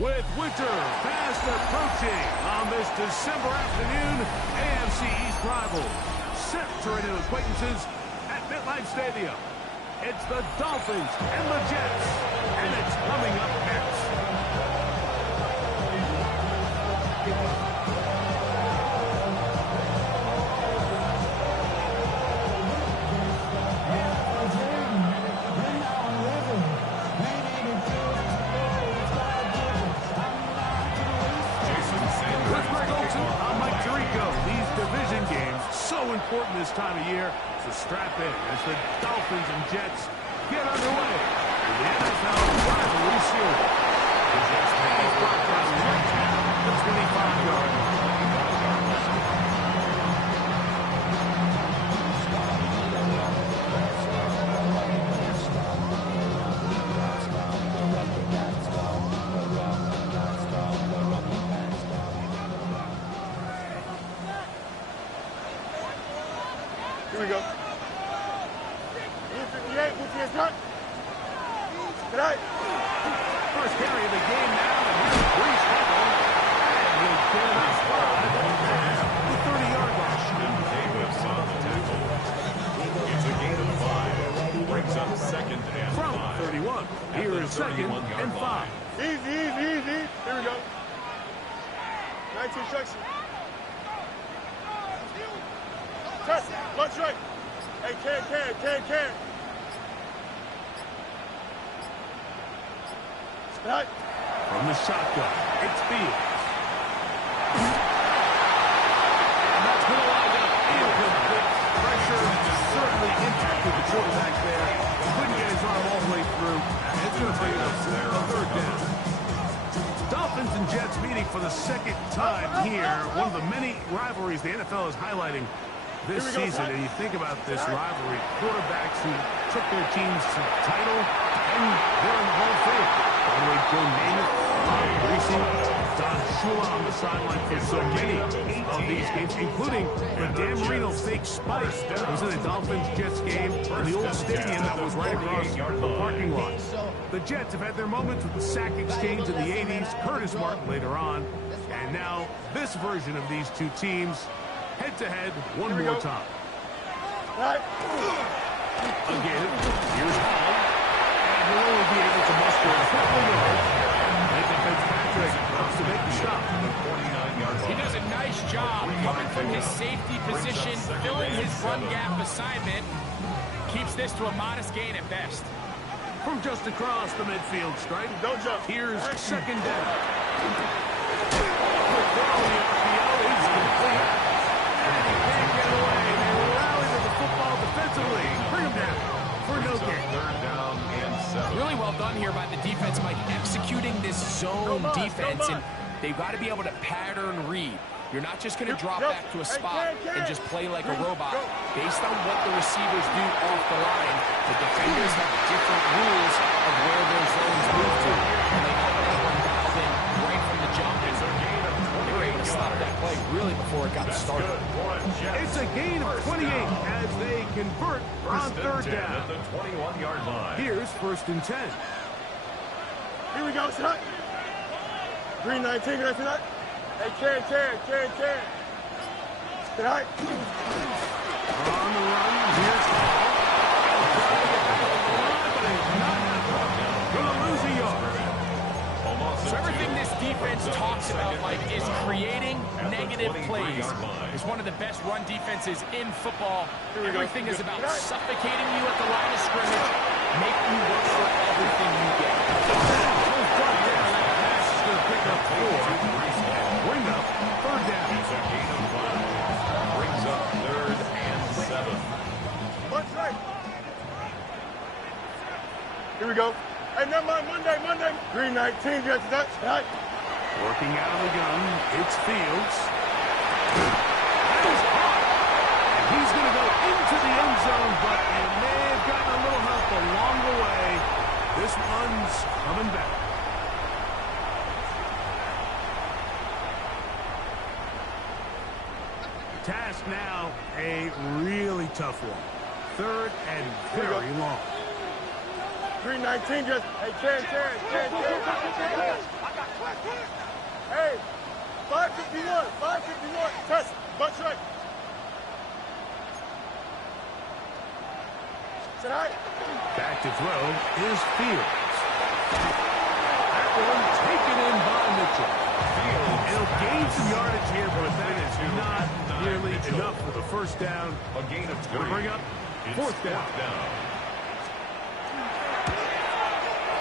With winter fast approaching on this December afternoon, AFC East rivals set to renew acquaintances at MetLife Stadium. It's the Dolphins and the Jets, and it's coming up next. So important this time of year, so strap in as the Dolphins and Jets get underway in the NFL rivalry series. The Jets pass brought down right down the 25-yard line. Here we go. 58, put your front. Good night. First carry of the game now, and here's Brees Hall. And he'll get it spot the 30-yard line. Davis on the tackle. It's a gain of 5. Brings up second and 5. From 31, here is second and 5. Easy, easy, easy. Here we go. 19 instruction. Test. Lunch right. Hey, can. Right. From the shotgun, it's Fields. And that's going to line up incomplete. Pressure certainly impacted the quarterback there. He couldn't get his arm all the way through. And it's going to bring up a third down. Dolphins and Jets meeting for the second time here. One of the many rivalries the NFL is highlighting this season. And you think about this rivalry, quarterbacks who took their teams to the title, and they're in the Hall of Fame. By the way, Joe Namath, Bob Greasy, Don Shula on the sideline for so many of these games, including the Dan Marino fake spike that was in the Dolphins-Jets game in the old stadium that was right across the parking lot. The Jets have had their moments with the sack exchange in the 80s, Curtis Martin later on, and now this version of these two teams head-to-head one more time. Right. Again, here's Hall. And he'll only be able to muster a couple of yards. Nathan Fitzpatrick wants to make the stop. He does a nice job coming from his safety position, filling his run gap assignment. Keeps this to a modest gain at best. From just across the midfield stripe, Don't jump. here's second down. Quick throw on the RPO is complete. And he can't get away. They rally to the football defensively. Bring him down for no gain. Third down and 7. Really well done here by the defense, Mike, executing this zone defense, and they've got to be able to pattern read. You're not just going to drop back to a spot and just play like a robot. Based on what the receivers do off the line, the defenders have different rules of where their zones move to, and they got that one dialed in right from the jump. They were able to stop that play really before it got started. It's a gain of 28 as they convert on third down. At the 21-yard line. Here's first and 10. Here we go, son. Green 19, can I see that? Hey, can. Good night. On the run, here's Hall. But it's not going to lose a yard. So everything this defense talks about, Mike, is creating negative plays. It's one of the best run defenses in football. Everything is about suffocating you at the line of scrimmage, making you work for everything you get. Pick up 4. Bring up third down. It's a gain of 5. Brings up third and 7. One strike. Here we go. Hey, never mind, Monday. Green 19, just that. Right. Working out of the gun, it's Fields. That is hot. And he's going to go into the end zone, but he may have gotten a little help along the way. This one's coming back. Task now, a really tough one. Third and very long. Green 19, just, hey, can. Hey, 551, 551. Test, butt right. Sit high. Back to throw is Fields. That one taken in by Mitchell. He'll gain some yardage here, but that is not nearly enough for the first down. A gain of 3. Going to bring up fourth down.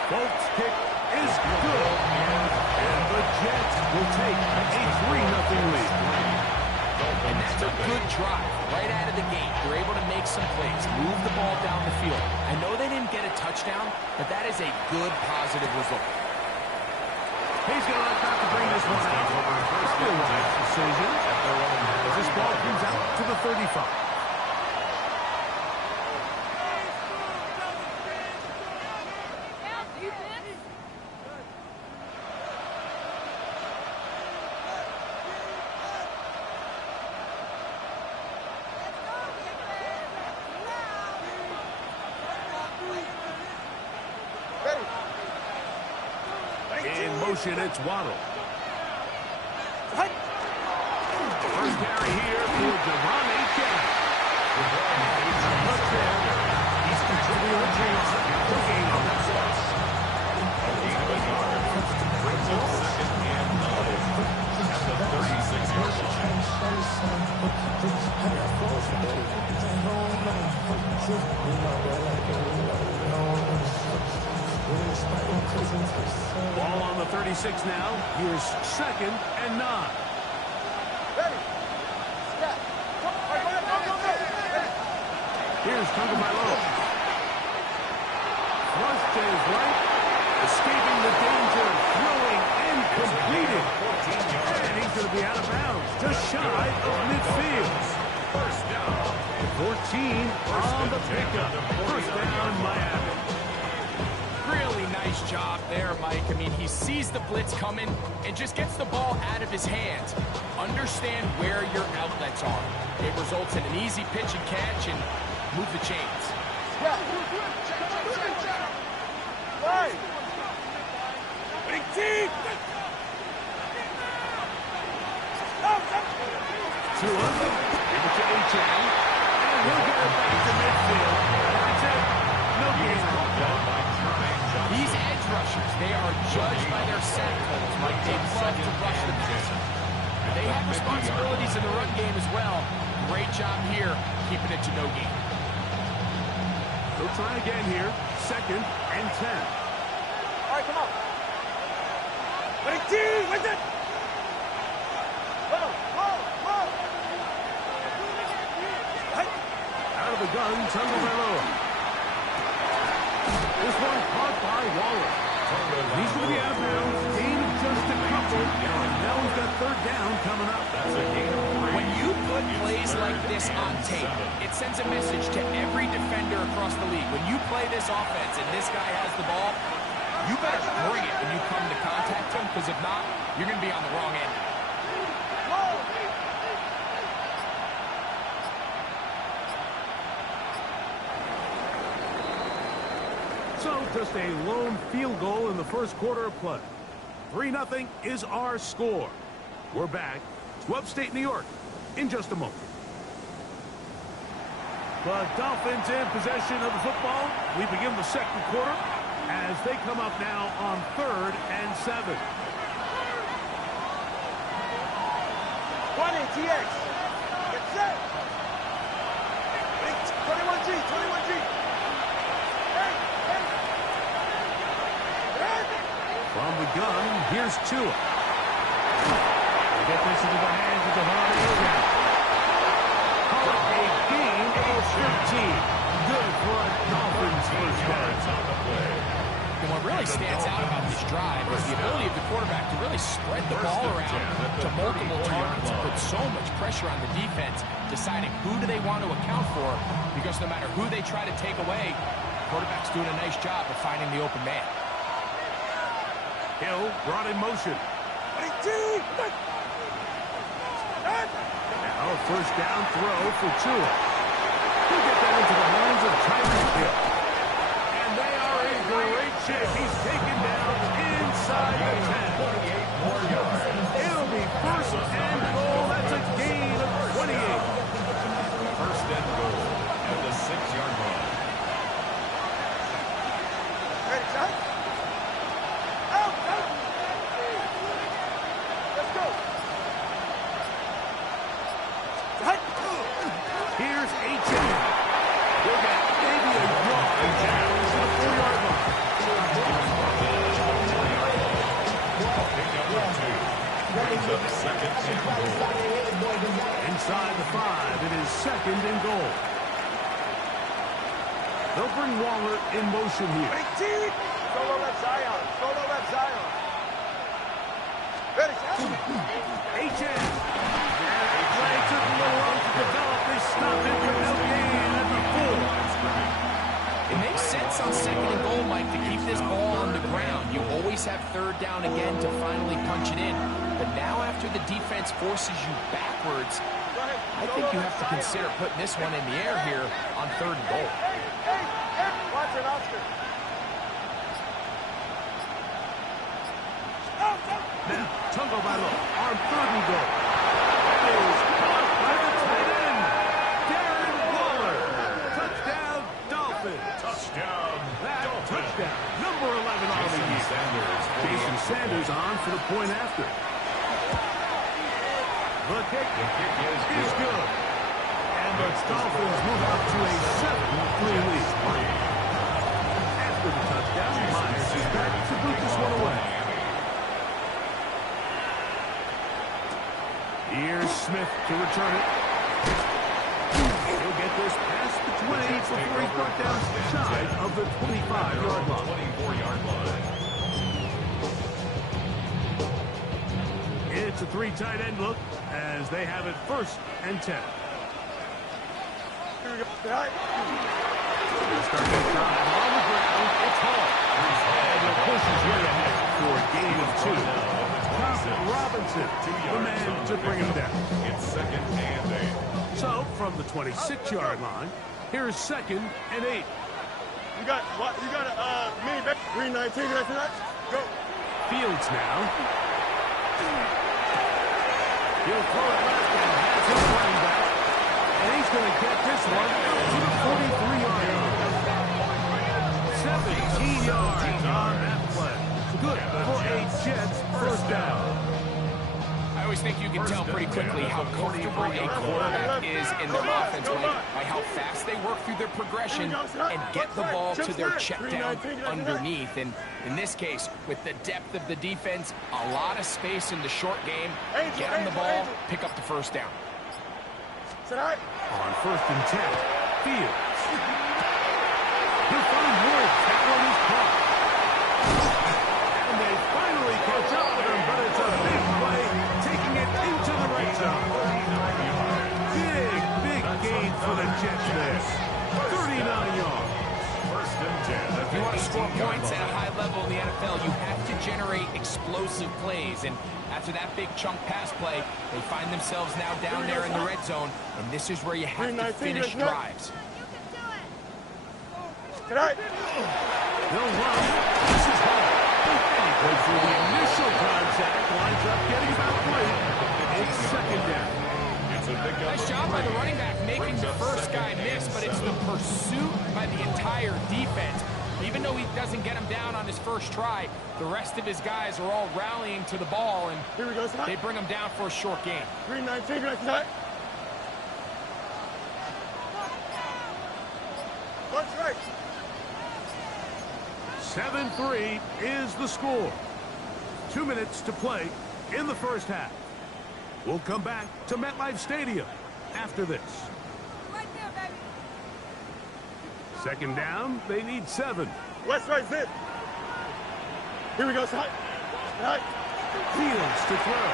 Folks' kick is good. And the Jets will take a 3-0 lead. And that's a good drive right out of the gate. They're able to make some plays, move the ball down the field. I know they didn't get a touchdown, but that is a good, positive result. He's going to have to bring this one out. Probably a wise decision. As this ball comes out to the 35. In motion, it's Waddle. First carry here for Devon Achane. He's contributing a chance to gain on that pass. A gain of a yard. Brings up 2nd and 9 at the 36-yard Ball on the 36 now. Here's 2nd and 9. Here's Tagovailoa. Flush to his right. Escaping the danger. Throwing and completing. And he's going to be out of bounds. Just shy of midfield. First down. 14 on the pickup. First down, Miami. Really nice job there, Mike. I mean, he sees the blitz coming and just gets the ball out of his hands. Understand where your outlets are. It results in an easy pitch and catch and move the chains. Right. Big team. Tua, give it to Achane, and he'll get it back to midfield. That's it. No gain. These edge rushers, they are judged by their sack totals, Mike. They love to rush the passer. They have responsibilities in the run game as well. Great job here, keeping it to no gain. They'll try again here. 2nd and 10. All right, come on. Big team, what's it? Out of the gun, Tagovailoa. This one caught by Waller. He's going to be out of bounds. Gain of just a couple. And now he's got 3rd down coming up. That's a gain of 3. When you put plays like this on tape, it sends a message to every defender across the league. When you play this offense and this guy has the ball, you better bring it when you come to contact him, because if not, you're going to be on the wrong end. So just a lone field goal in the first quarter of play. 3-0 is our score. We're back to upstate New York in just a moment. The Dolphins in possession of the football. We begin the second quarter as they come up now on 3rd and 7. 20 TX. Get set. 21G, 21G. From the gun, here's Tua. Get this into the hands of the Achane. Call it a gain of 13. Good for a Dolphins first down. On the play. And what really stands out about this drive is the ability of the quarterback to really spread the ball around to multiple targets and put so much pressure on the defense, deciding who do they want to account for, because no matter who they try to take away, the quarterback's doing a nice job of finding the open man. Hill brought in motion. Now a first down throw for Tua. He'll get that into the hands of Tyreek Hill. And they are in great shape. He's taken down inside inside the 10. 28 more yards. It'll be first and goal. That's a gain of 28. First and goal at the 6-yard line. Ready, shot. Out, out. Let's go. Shot. Here's H.M. He'll get maybe a yard down to the 4-yard line. Pick up 2. Brings up second and goal. Inside the 5, it is second and goal. They'll bring Waller in motion here. 18. Solo left Zion. Solo left Zion. Ready, shot. H.M. And the play took a little long to develop. They stopped it for no gain at the 4. It makes sense on second and goal, Mike, to keep this ball on the ground. You always have third down again to finally punch it in. But now after the defense forces you backwards, I think you have to consider putting this one in the air here on third and goal. Hey, watch it, Oscar. Now, Tungo Battle on third and goal. That is caught by the tight end, Darren Waller. Touchdown, Dolphins. Touchdown. That touchdown, number 11 on the Jason year. Sanders. Jason Sanders on for the point after. The kick is good. And the Dolphins move up to a 7-3 lead. After the touchdown, Myers is back to boot this one away. Here's Smith to return it. He'll get this past the 20 before he's brought down shy of the 25-yard line. 24-yard line. It's a 3 tight end look as they have it first and 10. Here we go. Shot. They'll start the drive on the ground. It's Hall. And the push is way ahead for a gain of 2. Robinson, the man to bring him down. It's second and 8. So, from the 26-yard line, here's second and 8. You got a mini back. Green 19, right to that. Go. Fields now. He'll throw it left and has his running back. And he's going to get this one out to the 43-yard line. 17 yards on that play. Good for a Jets first down. I always think you can tell pretty quickly how comfortable a quarterback is in their offense, Mike, by how fast they work through their progression and get the ball to their check down underneath. And in this case, with the depth of the defense, a lot of space in the short game, get on the ball, pick up the first down. On first and 10, Fields. He'll find Woods. That one is caught. And they finally catch up with him, but it's a big play, taking it into the red zone. Big gain for the Jets there. 39 yards. First and 10. If you want to score points at a high level in the NFL, you have to generate explosive plays. And after that big chunk pass play, they find themselves now down there in the red zone. And this is where you have to finish drives. Tonight. They'll run. This is hard. And he goes through the initial contact, lines up, getting about 3. It's second down. Nice job by the running back making the first guy miss, but it's the pursuit by the entire defense. Even though he doesn't get him down on his first try, the rest of his guys are all rallying to the ball, and Here we go, they bring him down for a short gain. Green 19, right tonight. What's right? 7-3 is the score. 2 minutes to play in the first half. We'll come back to MetLife Stadium after this. Right there, baby. Second down, they need 7. West right zip. Here we go, side. Right. Fields to throw.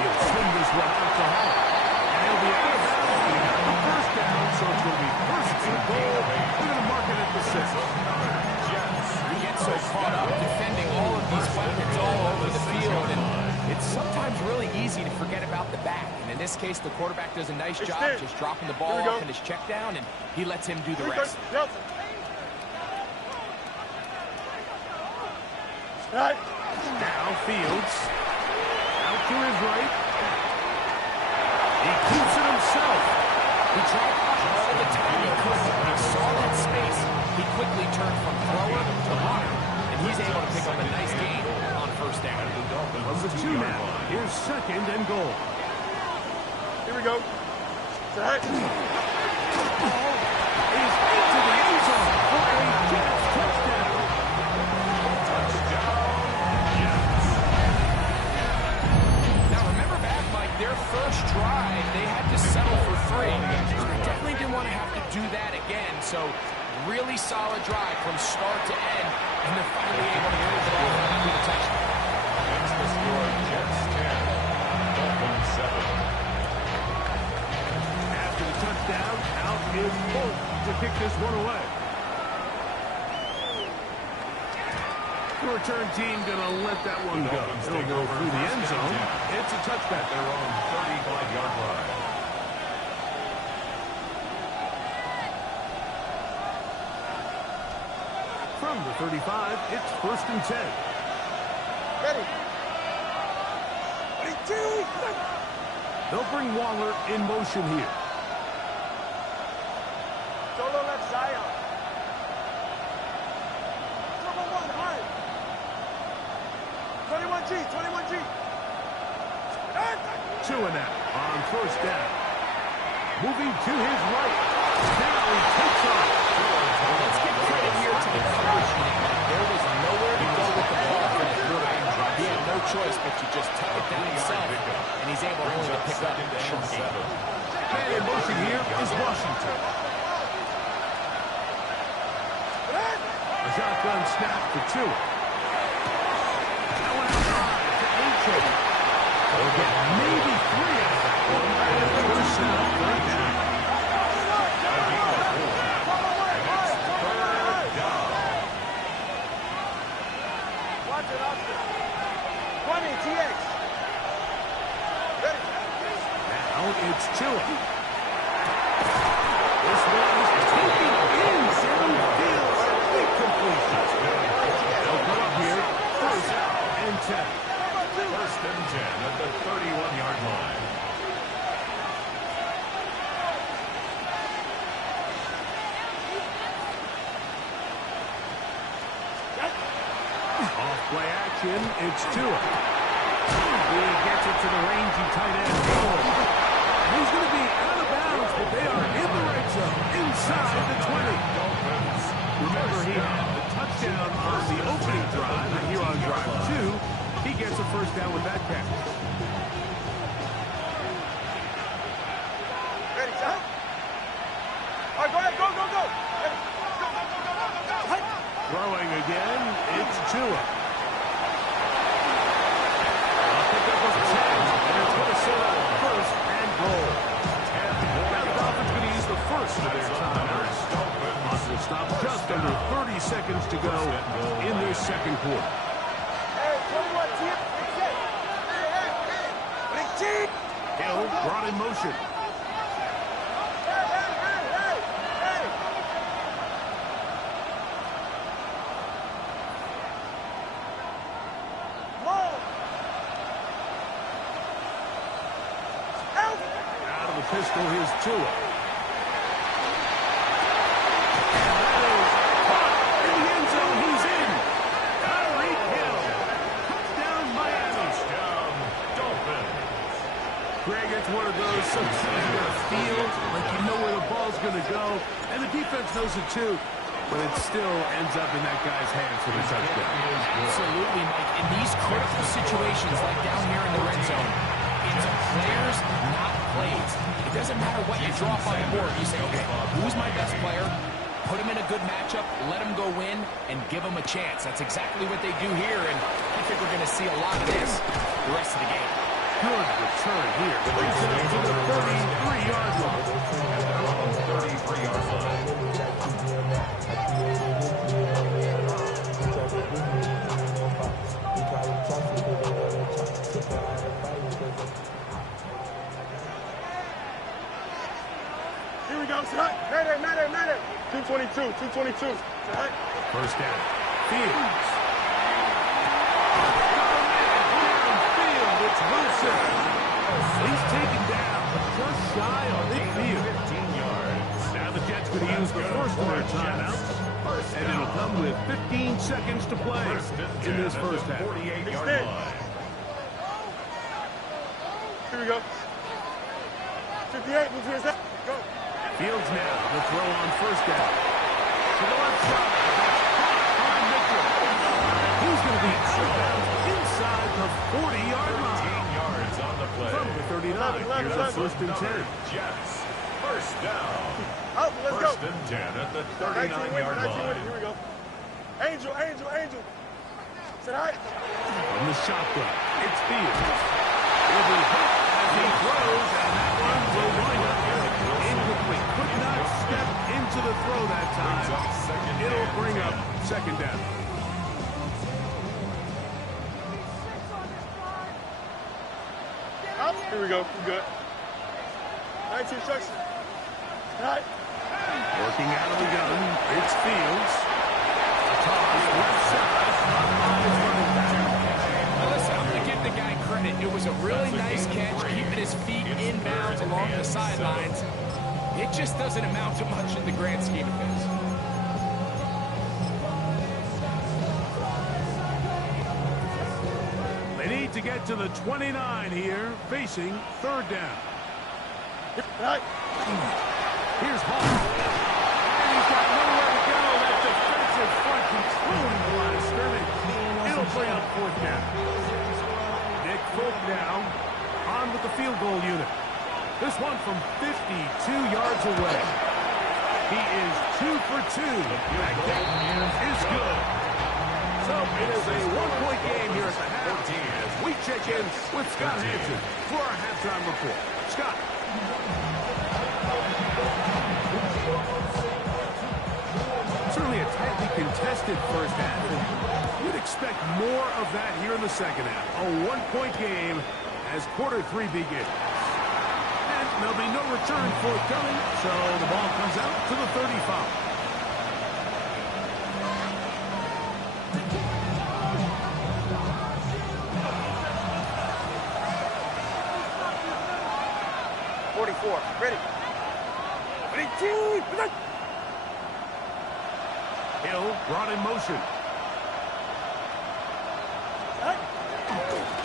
He'll swing this one out to Hall. And he'll be out of bounds. He got the first down, so it's going to be first and goal. We're going to mark it at the 6. You get so caught up defending all of these weapons all over the field, and it's sometimes really easy to forget about the back. And in this case, the quarterback does a nice job just dropping the ball off in his check down, and he lets him do the rest. Right. Now Fields. Out to his right. He keeps it himself. He tried all the time he could. When he saw that space, he quickly turned from thrower to runner, and he's able to pick up a nice gain on first down. From the 2 now, here's 2nd and goal. Here we go. Set. Ball is into the end zone for a Jets touchdown. Now remember back, Mike, their first drive, they had to settle for 3. So they definitely didn't want to have to do that again. So really solid drive from start to end, and they're finally able to close it off with a touchdown. That's the score. Jets 10, Dolphins 7. After the touchdown, out is Bolt to kick this one away. The return team gonna let that one go. It'll go through the end zone. It's a touchback. Their own 35-yard line. From the 35, it's 1st and 10. Ready. 22. They'll bring Waller in motion here. Solo left Zion. Number 1, hard. 21G, 21G. 2 and out on first down. Moving to his right. Now he takes off. Let's give credit here to the coverage unit. There was nowhere to go with the ball for that quarterback. He had no choice but to just tuck it down himself, and he's able only to pick up a short gain. And in motion here is Washington. A shotgun snap for 2. That one out high to A-Chain. They'll get maybe 3 out of that one. First down, 3rd down. Watch it, Oscar. 20, TX. Ready. Now it's Tua. This one is taken in downfield. Big completion. They'll come up here. 1st and 10. 1st and 10 at the 31-yard line. Off play action, it's Tua. He gets it to the rangy tight end. And he's going to be out of bounds, but they are in the red zone, inside the 20. Remember, he had the touchdown on the opening drive, and here on drive 2, he gets a first down with that catch. Ready, son? All right, go ahead, go, go, go. Ready. Go, go, go, go, go, go, go. Throwing again, it's Tua. A pickup of 10, and it's going to set up 1st and goal. Now the Dolphins going to use the first of their timeouts. Will stop just under 30 seconds to go in this 2nd quarter. Hey, 21, TX. Big T. Hill brought in motion. Hey, hey, hey, hey, hey. Whoa. Out. Out of the pistol, here's Tua. Greg, it's one of those, sometimes you gotta feel like you know where the ball's gonna go, and the defense knows it too, but it still ends up in that guy's hands for the touchdown. Absolutely, Mike. In these critical situations, like down here in the red zone, it's players, not plays. It doesn't matter what you draw up on the board. You say, okay, who's my best player? Put him in a good matchup, let him go win, and give him a chance. That's exactly what they do here, and I think we're going to see a lot of this the rest of the game. Good return here. Brings it up to the 33-yard line. 33-yard line. Here we go, son. Matter. 222. First down. Fields. Wilson. He's taken down just shy on midfield. 15 yards. Now the Jets going to use the first of their timeouts. And it'll come with 15 seconds to play in this first half. 48-yard line. Here we go. 58, move to his left. Go. Fields now will throw on first down. To the left side. On Mitchell. He's going to be inside the 40-yard line. 15 yards on the play. From the 39. Here's a first and 10. Jets. First down. Up, let's go. First and 10 at the 39-yard line. Here we go. Angel, Angel, Angel. Sit high. From the shotgun, it's Fields. Will be hit as he throws, and that one will wind up incomplete. Could not step into the throw that time. It'll bring up second down. Up. Here we go. We're good. 19 instruction. Right. Working out of the gun, it's Fields. Toss left side, unlines running back. Well, listen, I'm going to give the guy credit. It was a really nice catch, keeping his feet inbounds along the sidelines. It just doesn't amount to much in the grand scheme of things. They need to get to the 29 here, facing third down. Right. Here's Hall. And he's got nowhere to go. That defensive front controlling the line of scrimmage. It'll bring up fourth down. Nick Folk now on with the field goal unit. This one from 52 yards away. He is 2 for 2. That kick is good. So it is a one-point game here at the half. As we check in with Scott Hansen for our halftime report. Scott. Certainly a tightly contested first half, and you'd expect more of that here in the second half. A one-point game as quarter three begins. And there'll be no return forthcoming, so the ball comes out to the 35. Ready. Ready, two. Hill brought in motion.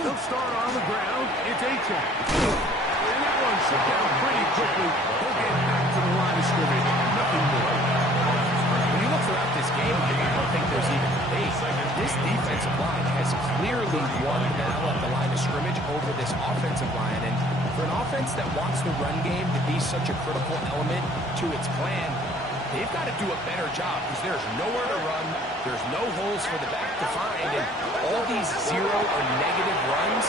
They'll start on the ground. It's A-Check. And that one shut down pretty quickly. He'll get back to the line of scrimmage. Nothing more. When you look throughout this game, I don't think there's even debate. This defensive line has clearly won the battle at the line of scrimmage over this offensive line. And for an offense that wants the run game to be such a critical element to its plan, they've got to do a better job because there's nowhere to run, there's no holes for the back to find, and all these zero or negative runs.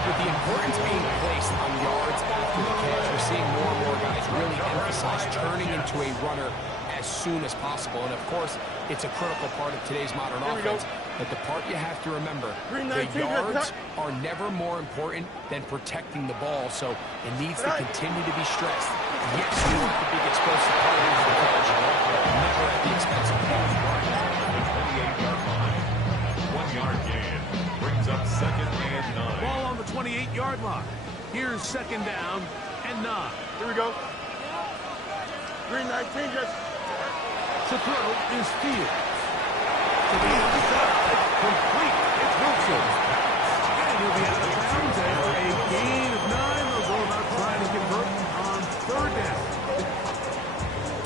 With the importance being placed on yards after the catch, we're seeing more and more guys really emphasize turning into a runner as soon as possible. And of course, it's a critical part of today's modern offense. But the part you have to remember, the yards are never more important than protecting the ball. So it needs to continue to be stressed. Yes, you want the big explosive players to catch, never at the expense of the ball. The 28-yard line. 1 yard gain. Brings up second and 9. Ball on the 28-yard line. Here's second down and 9. Here we go. Green 19 just. To throw is Fields. To the outside. Complete. It's Wilson. And he'll be out of bounds after a gain of 9. They'll go about trying to convert on third down.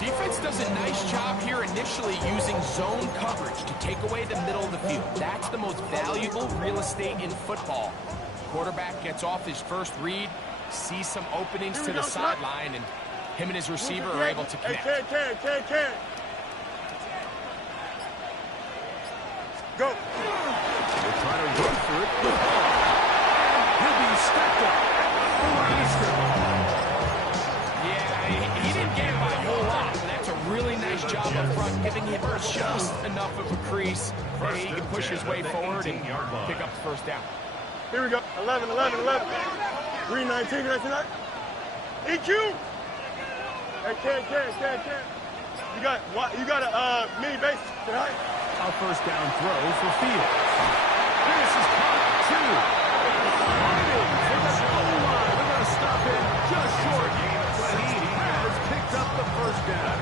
Defense does a nice job here initially using zone coverage to take away the middle of the field. That's the most valuable real estate in football. Quarterback gets off his first read, sees some openings to the sideline, and him and his receiver are able to connect. Can. Go. They'll try to run for it. He'll be stepped up. Yeah, he didn't get by a whole lot. That's a really nice job up front, giving him just enough of a crease that he can push his way forward and pick up the first down. Here we go. 11. Green 19, can I see that? EQ. Hey, can. You got a mini base tonight? A first down throw for Fields. This is caught, too. Fighting for the goal line. They're going to stop him just short. But he has picked up the first down.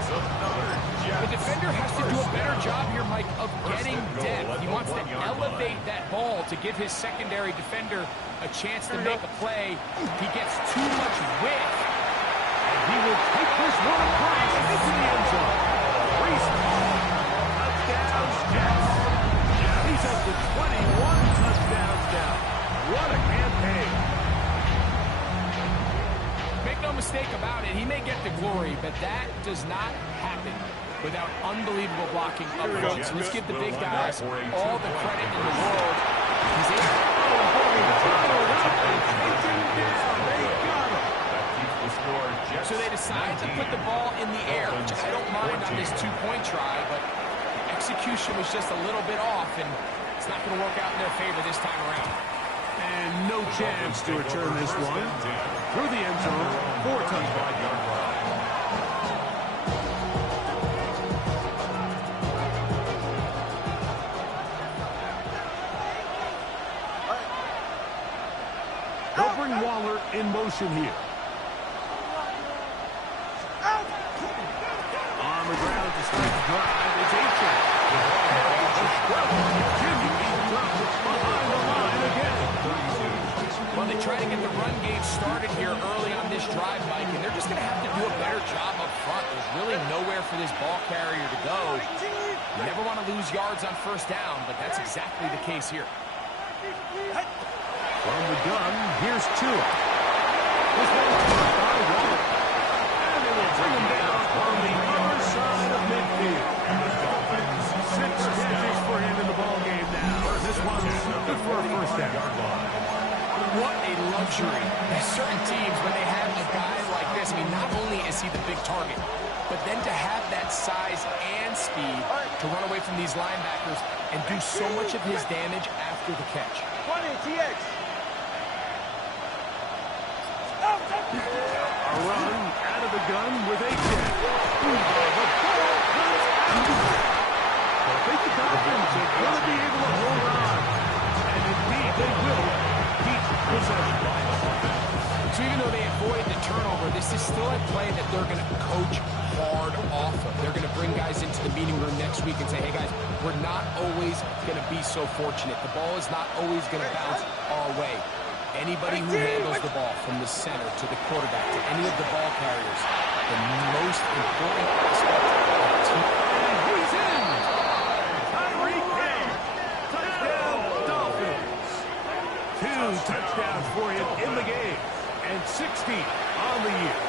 The defender has to do a better job here, Mike, of getting depth. He wants to elevate that ball to give his secondary defender a chance to make a play. He gets too much width. And he will take this one across into the end zone. Reese, touchdown, Jets. He's up to 21 touchdowns now. What a campaign. Make no mistake about it, he may get the glory, but that does not happen without unbelievable blocking up front. So let's give the big guys all the credit in the world. He's able So they decide to put the ball in the air, which I don't mind on this two-point try, but execution was just a little bit off, and it's not going to work out in their favor this time around. And no chance to return this one. Through the end zone, 4 touchdowns. They'll bring Waller in motion here. On the ground to start the drive, it's Aiken. Jimmy drops it behind the line again. Well, they try to get the run game started here early on this drive, Mike, and they're just going to have to do a better job up front. There's really nowhere for this ball carrier to go. You never want to lose yards on first down, but that's exactly the case here. From the gun, here's Tua. This one's caught by Waller. And they will bring him down on the other side of midfield. 6 catches for him in the ball game now. This one's good for a first down. What a luxury. There's certain teams, when they have a guy like this, I mean, not only is he the big target, but then to have that size and speed to run away from these linebackers and do so much of his damage after the catch. 20, TX. A run out of the gun with Aiken. The ball comes out. I think the Dolphins are going to be able to hold on. And indeed, they will keep possession. So even though they avoid the turnover, this is still a play that they're going to coach hard off of. They're going to bring guys into the meeting room next week and say, hey guys, we're not always going to be so fortunate. The ball is not always going to bounce our way. Anybody who handles the ball from the center to the quarterback to any of the ball carriers, the most important aspect of the team. And he's in! Tyreek Hill! Touchdown, Dolphins! 2 touchdowns for him in the game, and 60 on the year.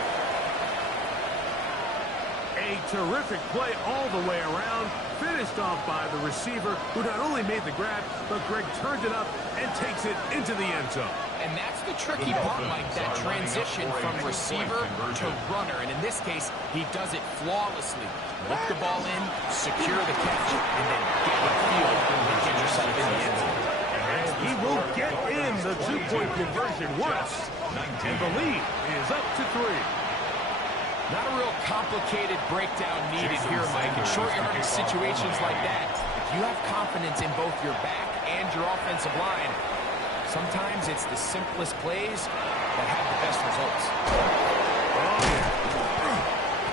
A terrific play all the way around, finished off by the receiver, who not only made the grab, but Greg turned it up and takes it into the end zone. And that's the tricky part, Mike, that transition from receiver to runner. And in this case, he does it flawlessly. Lift the ball in, secure the catch, and then get the field and get yourself in the end zone. And he will get in the 2-point conversion once, and the lead is up to 3. Not a real complicated breakdown needed here, Mike. In short yardage situations like that, if you have confidence in both your back and your offensive line, sometimes it's the simplest plays that have the best results. Oh, yeah.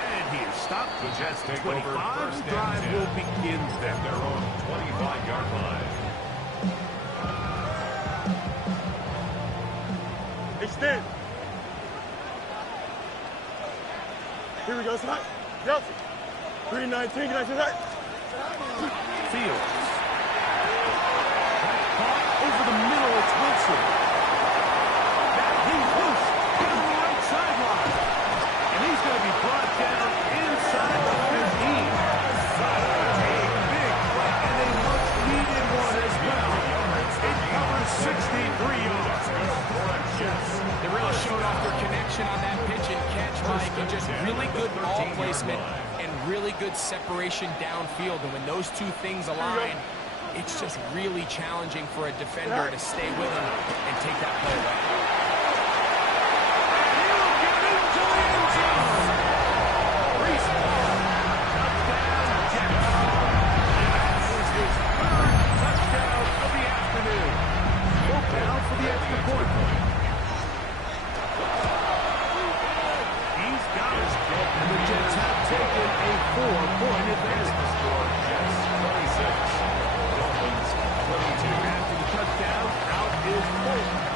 And he is stopped at the 25. The drive will begin then. Their own 25-yard line. Extend. Here we go, tonight. Delta. 319, can I see that? Fields. Caught over the middle, it's Wilson. Now he's loose down the right sideline. And he's going to be brought down inside the 15. A big play and a much-needed one as well. It covers 63 yards. They really showed off their connection on that pitch and catch, Mike, and just really good ball placement and really good separation downfield. And when those two things align, it's just really challenging for a defender to stay with him and take that play away. And he'll get into the end zone. Reese,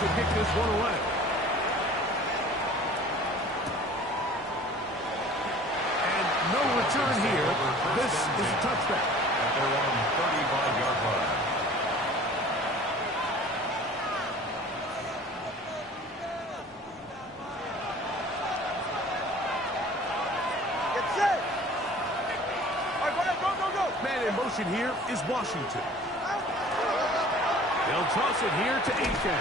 to kick this one away. And no return here. This is a touchback. At their own 35-yard line. Get set. All right, go. Man in motion here is Washington. They'll toss it here to Aiken.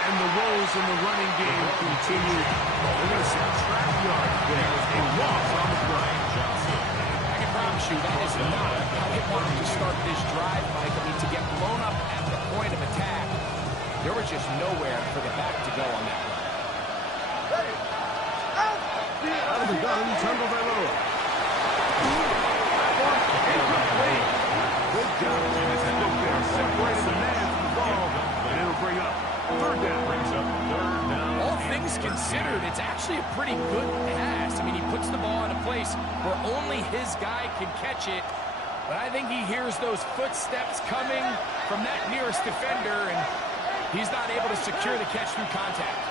And the roles in the running game continue. They're going to subtract yards there. A loss on the play. I can promise you that is not how they wanted to start this drive, Mike. I mean, to get blown up at the point of attack, there was just nowhere for the back to go on that run. Out of the gun, Tagovailoa. Incomplete. Good job. Separated the man from the ball, and it'll bring up third down. Brings up third down. All things considered, it's actually a pretty good pass. I mean, he puts the ball in a place where only his guy can catch it. But I think he hears those footsteps coming from that nearest defender, and he's not able to secure the catch through contact.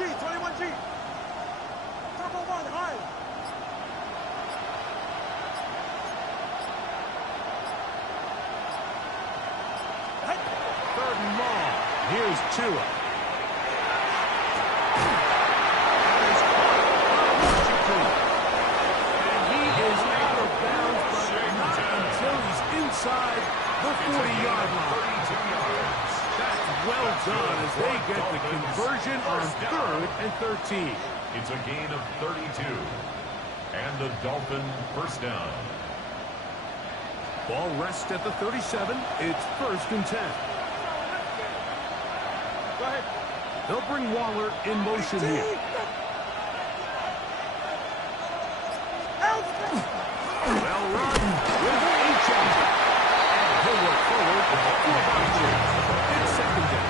21G. Turbo 1, high. Third and long. Here's Tua. And he is out of bounds, but not until he's inside the 40-yard line. That's well done as they get the conversion on 3rd and 13. It's a gain of 32. And the Dolphin first down. Ball rests at the 37. It's 1st and 10. Go ahead. They'll bring Waller in motion here. Well run with Aiken. And he'll work forward with a 4-by-2. It's 2nd down.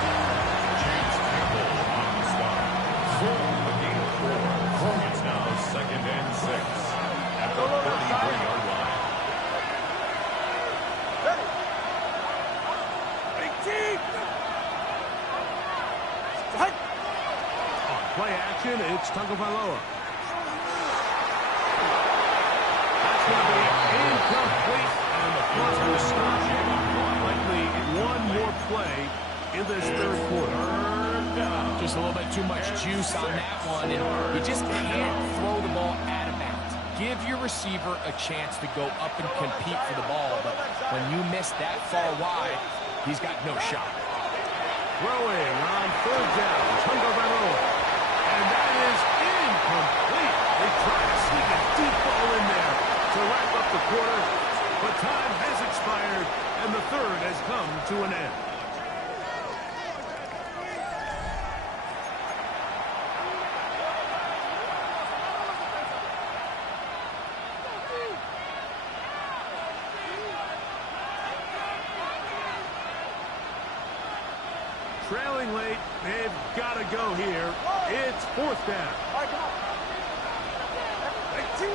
James Campbell on the stop. A gain of 4. It's now 2nd and 6. At the 33-yard line. On play action, it's Tagovailoa. That's going to be incomplete, and the clock will stop. Likely one more play in this 3rd quarter. Just a little bit too much juice on that one, and you just can't throw the ball out of bounds. Give your receiver a chance to go up and compete for the ball, but when you miss that far wide, he's got no shot. Throwing on 3rd down, Tagovailoa. And that is incomplete. They try to sneak a deep ball in there to wrap up the quarter, but time has expired, and the 3rd has come to an end. Trailing late, they've got to go here. It's 4th down. All right, come on. 18.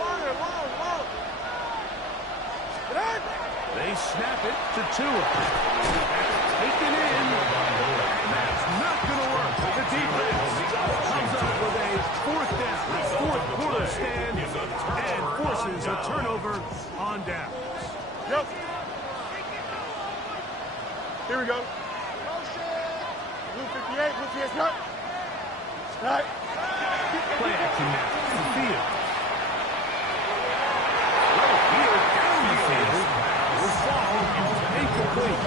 Long. Get out. They snap it to Tua. Taken in, and that's not going to work. The defense comes up with a 4th down, 4th quarter stand, and forces a turnover on downs. Yep. Here we go. Blue 58, blue 58, start. Start. Play action now. The field. Right here, down the field. Will fall incomplete.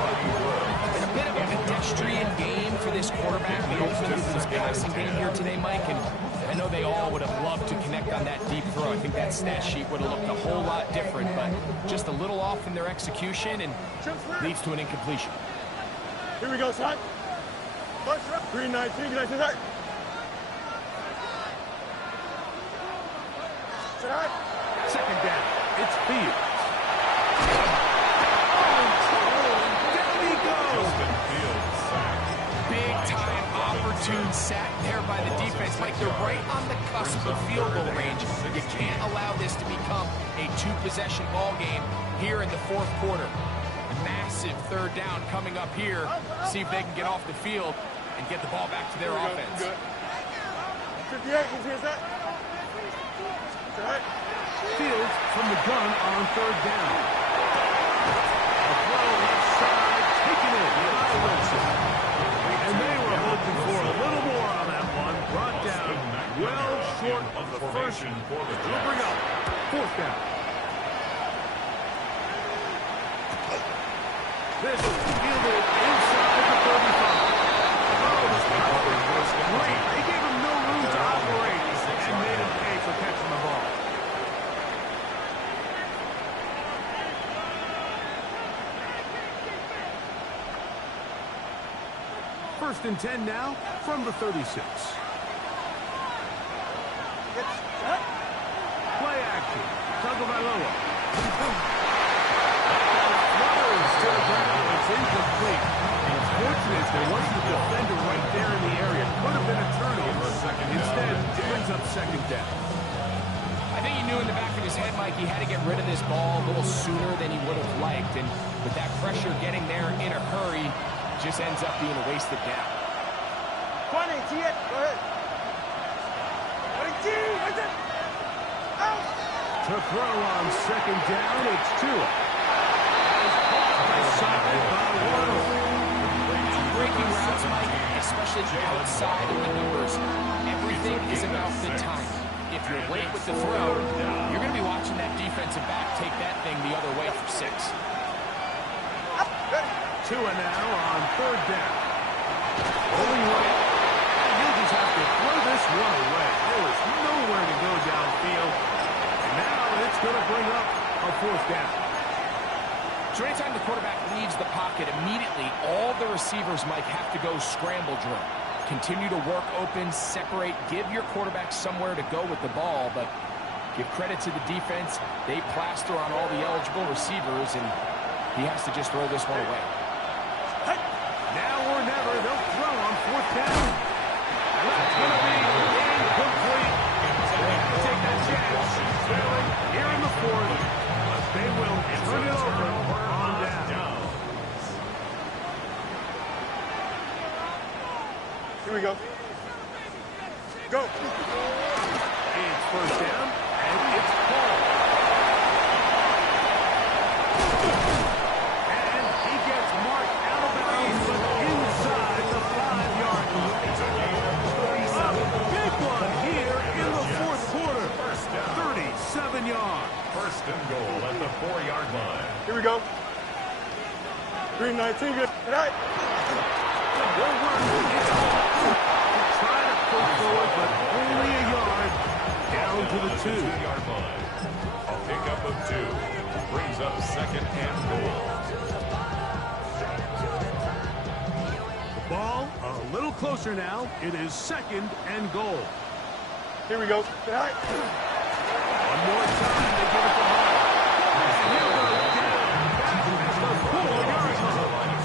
Been a bit of a pedestrian game for this quarterback, the ultimate for this passing game here today, Mike, and I know they all would have loved to connect on that deep throw. I think that stat sheet would have looked a whole lot different, but just a little off in their execution and leads to an incompletion. Here we go, son. Green 19, can I see that? Sit 2nd down. It's Fields. Down he goes. Justin Fields sacked. Big time opportunity platoon sat there by the defense. Like, they're right on the cusp of field goal range. You can't allow this to become a two-possession ball game here in the fourth quarter. Massive third down coming up here. See if they can get off the field and get the ball back to their offense. Good. 58, who's here, set? Set. Fields from the gun on third down. A throw left side, taken in by Wilson. And they were hoping for a little more on that one. Brought down well short of the first. We'll bring up fourth down. This is fielded inside the 35. Oh, this was great. They gave him no room to operate and made him pay for catching the ball. First and 10 now from the 36. Play action. Tagovailoa. Flutters to the ground. It's incomplete. Unfortunate there wasn't a defender right there in the area. Could have been a turnover. Instead, it brings up second down. I think he knew in the back of his head, Mike, he had to get rid of this ball a little sooner than he would have liked. And with that pressure getting there in a hurry, just ends up being a wasted down. 20, T it. Go ahead. 20, right there. Out. To throw on second down, it's Tua. Breaking routes, Mike, especially outside of the numbers, everything is about the time. If you're late with the throw, you're going to be watching that defensive back take that thing the other way for 6. Tua now on third down. Rolling right. He'll just have to throw this one away. There was nowhere to go downfield. And now it's going to bring up a fourth down. So anytime the quarterback leaves the pocket, immediately all the receivers, Mike, have to go scramble drill. Continue to work open, separate, give your quarterback somewhere to go with the ball, but give credit to the defense. They plaster on all the eligible receivers, and he has to just throw this one away. Now or never, they'll throw on fourth down. And that's going to be incomplete. They have to take that chance. Trailing here in the fourth, but they will turn it over on down. Here we go. Go. It's first down, and it's Paul. And he gets marked out of bounds, but inside the 5-yard line. A big one here in the fourth quarter. 37 yards. First and goal at the 4-yard line. Here we go. Green 19, good. Good night. They'll run it try to push forward, but only a yard down to the 2-yard line. A pickup of 2 brings up second and goal. The ball a little closer now. It is second and goal. Here we go. Good night. One more time, they give it to Hall. And he'll go down back at the 4-yard line.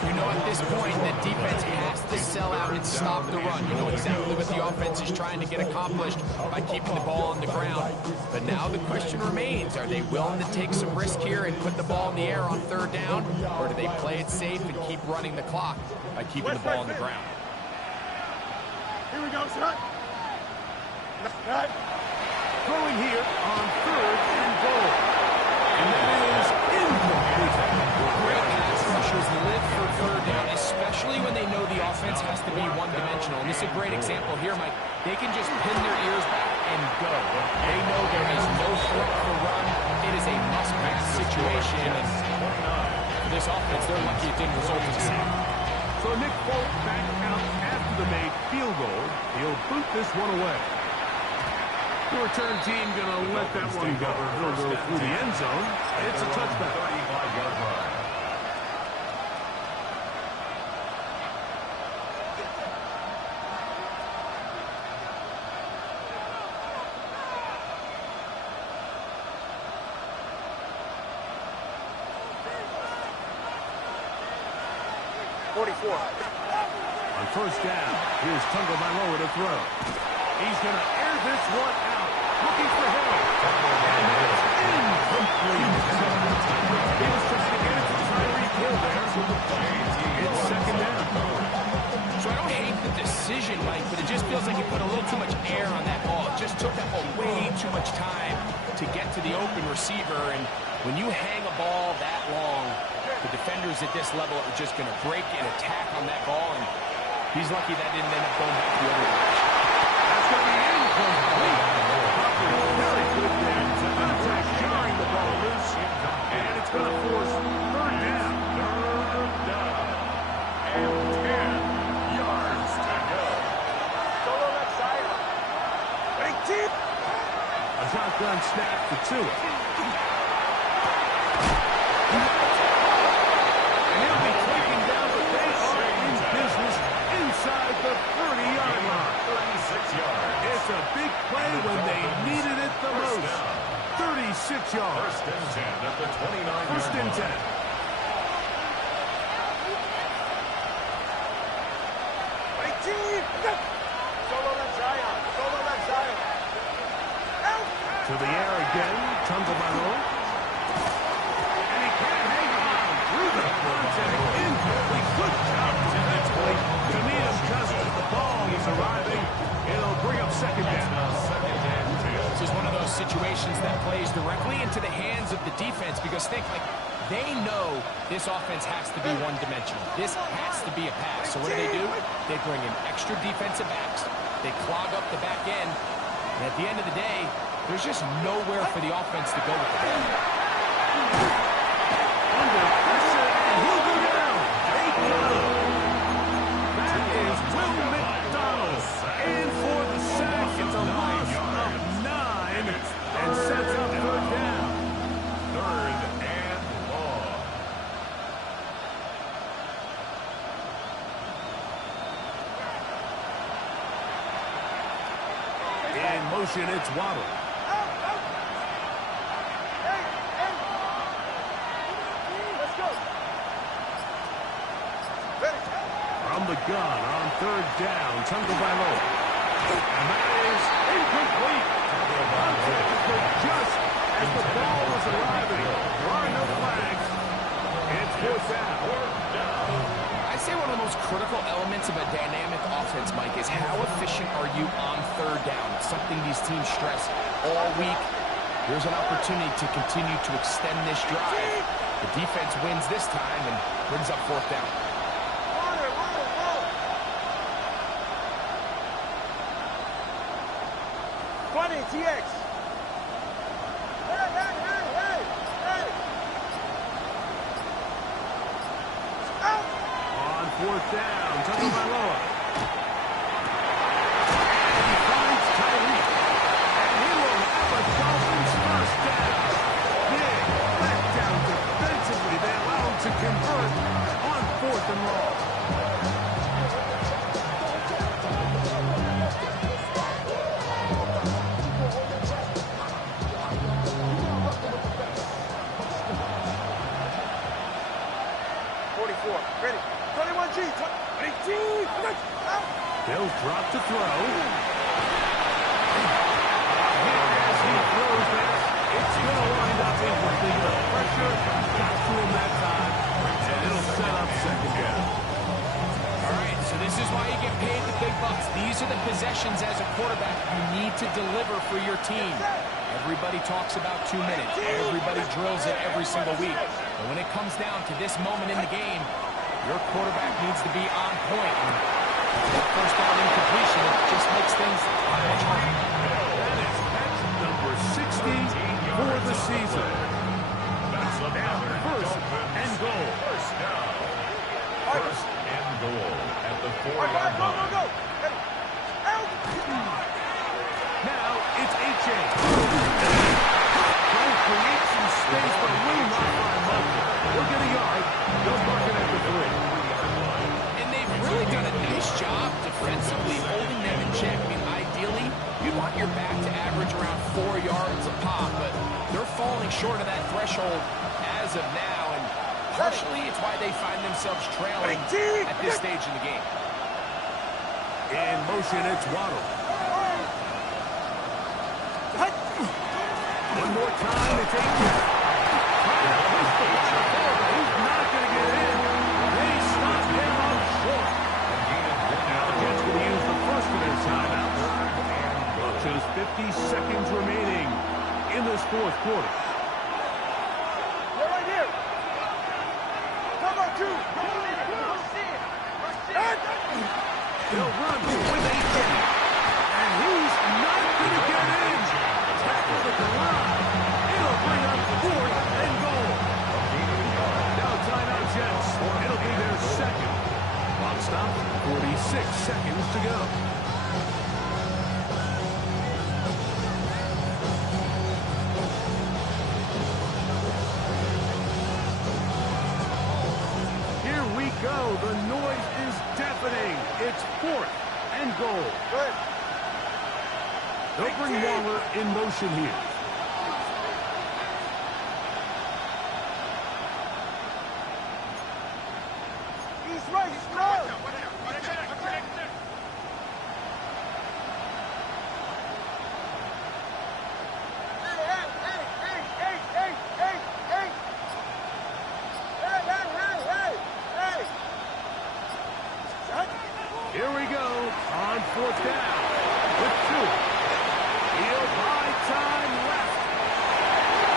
You know, at this point, the defense has to sell out and stop the run. You know exactly what the offense is trying to get accomplished by keeping the ball on the ground. But now the question remains, are they willing to take some risk here and put the ball in the air on third down? Or do they play it safe and keep running the clock by keeping the ball on the ground? Here we go, son. Right. Throwing here on third and goal. And that is incomplete. Great pass rushers live for third down, especially when they know the offense has to be one-dimensional. And this is a great example here, Mike. They can just pin their ears back and go. They know there is no threat for run. It is a must-pass situation. And for this offense, they're lucky it didn't result in a sack. So Nick Folk back out after the made field goal. He'll boot this one away. The return team going to let that one go. He'll go through the end zone. It's a touchback. 35-yard line. On first down. Here's Tagovailoa to throw. He's going to air this one out. Looking for help. And it's incomplete. He was trying to get it to Tyreek Hill there. It's second down. So I don't hate the decision, Mike, but it just feels like he put a little too much air on that ball. It just took that ball way too much time to get to the open receiver. And when you hang a ball that long, the defenders at this level are just going to break and attack on that ball. And he's lucky that didn't end up going back the other direction. That's going to be incomplete. Very good there. Contact jarring the ball loose. And it's going to force third down. Third down. And 10 yards to go. Solo left side. 18. A shotgun snap to Tua. And he'll be taken down, but they are in business inside the 30-yard line. 36 yards. It's a big play when they needed it the most. 36 yards. First and 10 at the 29-yard line. First and 10. Solo left Zion. Solo left Zion. To the air again. Tagovailoa. And he can't hang on through the contact. Incomplete. Good job defensively to meet him just as the ball is arriving. It'll bring up second down. Second and 10. This is one of those situations that plays directly into the hands of the defense because think like they know this offense has to be one-dimensional. This has to be a pass. So what do? They bring in extra defensive backs. They clog up the back end. And at the end of the day, there's just nowhere for the offense to go with the ball. Under pressure, and he'll go down. They go. That is Will McDonald. And for the sack, it's a loss of 9 and sets up third down. Third and long. In motion, it's Waddle. Let's go. Ready. From the gun on third down, Tagovailoa. And that is incomplete. Just as the ball was arriving, there are no flags. It's fourth down. I'd say one of the most critical elements of a dynamic offense, Mike, is how efficient are you on third down? It's something these teams stress all week. Here's an opportunity to continue to extend this drive. The defense wins this time and brings up fourth down. Water. 20, TX. Hey. Out. On fourth down, Tagovailoa. And he finds Tyreek. And he will have a Dolphins first down. Big letdown defensively. They allow him to convert on fourth and long. Ready. 21G. 18. Out. They'll drop to throw. As he throws that, it's going to wind up incomplete. The pressure got to him that time, and it'll set up second down. All right, so this is why you get paid the big bucks. These are the possessions as a quarterback you need to deliver for your team. Everybody talks about 2 minutes. Everybody drills it every single week. But when it comes down to this moment in the game, your quarterback needs to be on point. And that first down incompletion, it just makes things that much harder. That is catch number 60 for the season. Now, first and goal. First down. First and goal at the 4-yard Go. line. Ready. Out. Now it's H.A. Trying to create some space, but will not find Muffin. He'll get a yard. They'll mark it at the 3. And they've really done a nice job defensively holding them in check. I mean, ideally, you'd want your back to average around 4 yards a pop, but they're falling short of that threshold as of now, and partially it's why they find themselves trailing at this stage in the game. In motion, it's Waddle. One more time, it's Aiken. Trying to push the ball forward. He's not going to get in. They stop him up short. Jets going to use the first of their timeouts. Just 50 seconds remaining in this fourth quarter. They're right here. Come on, two. They'll run with Aiken. And he's not going to get in. Tackled at the line. It'll bring up 4th and goal. Now timeout Jets. It'll be their second. Clock stop. 46 seconds to go. Here we go. The noise is deafening. It's 4th and goal. Good. They'll bring Waller in motion here. He's right. He's right. Here we go on 4th down with 2. He'll buy time left.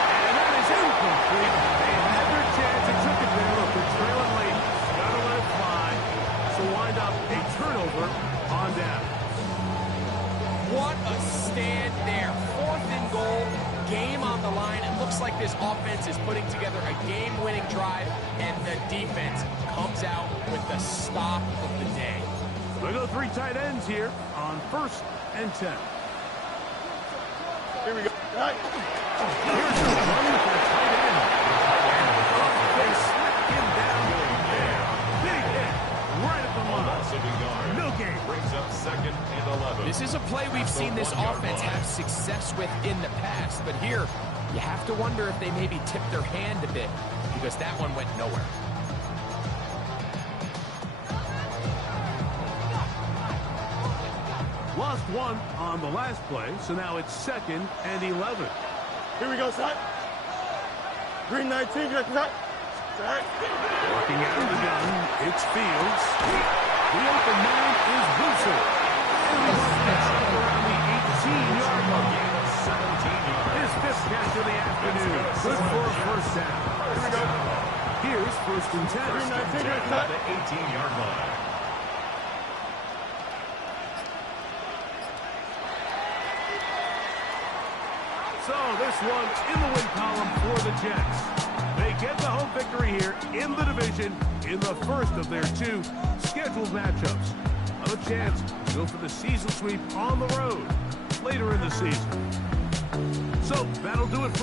And that is incomplete. They had their chance. They took it there. Look, they're trailing late. Gotta let it fly. So wind up a turnover on down. What a stand there. 4th and goal. Game on the line. It looks like this offense is putting together a game-winning drive, and the defense comes out with the stop of the day. We go 3 tight ends here on 1st and 10. Here we go. Right. Here's the run for tight end. And they slip him down there. Big hit right at the line. No game. Brings up 2nd and 11. This is a play we've seen this offense have success with in the past, but here you have to wonder if they maybe tipped their hand a bit because that one went nowhere. Lost 1 on the last play, so now it's 2nd and 11. Here we go, son. Green 19, get that. Working out of the gun, it's Fields. The open man is Wilson. That's up around the 18-yard line. 17 yards. His 5th catch of the afternoon. Good for a first down. Here we go. Here's 1st and 10. Green 19, get At that. the 18-yard line. So this one in the win column for the Jets. They get the home victory here in the division in the first of their 2 scheduled matchups. A chance to go for the season sweep on the road later in the season. So that'll do it for